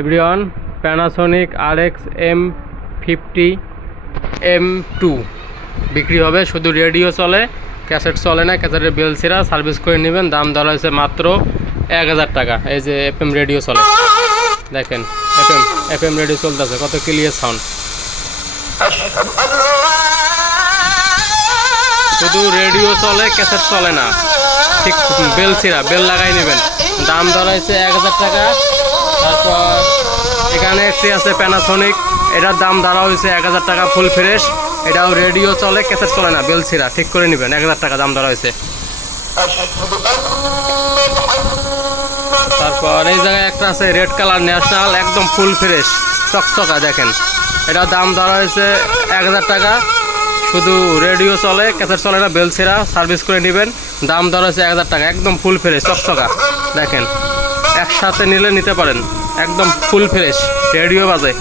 Everyone Panasonic R X M fifty M two বিক্রি হবে, শুধু রেডিও চলে ক্যাসেট চলে না ক্যাসেটের বেলসিরা সার্ভিস করে নেবেন, দাম ধরা হয়েছে মাত্র এক হাজার টাকা। এই যে এফ এম রেডিও চলে। দেখেন F M F M radio চলতেছে, কত ক্লিয়ার সাউন্ড শুধু রেডিও চলে ক্যাসেট চলে না। ঠিক বেল সিরা বেল লাগাই নেবেন। দাম ধরা হয়েছে এক হাজার টাকা। তারপর এখানে একটি আছে প্যানাসোনিক এটার দাম ধরা হয়েছে এক হাজার টাকা ফুল ফ্রেশ এটাও রেডিও চলে ক্যাসেট চলে না বেল সিরা ঠিক করে নেবেন, এক হাজার টাকা দাম ধরা হয়েছে। তারপর এই জায়গায় একটা আছে রেড কালার ন্যাশনাল একদম ফুল ফ্রেশ চকচকা, দেখেন। এটার দাম ধরা হয়েছে এক হাজার টাকা। শুধু রেডিও চলে ক্যাসেট চলে না বেলসেরা সার্ভিস করে নেবেন। দাম ধরা হয়েছে এক হাজার টাকা, একদম ফুল ফ্রেশ চকচকা। দেখেন, একসাথে নিলে নিতে পারেন। একদম ফুল ফ্রেশ রেডিও বাজে।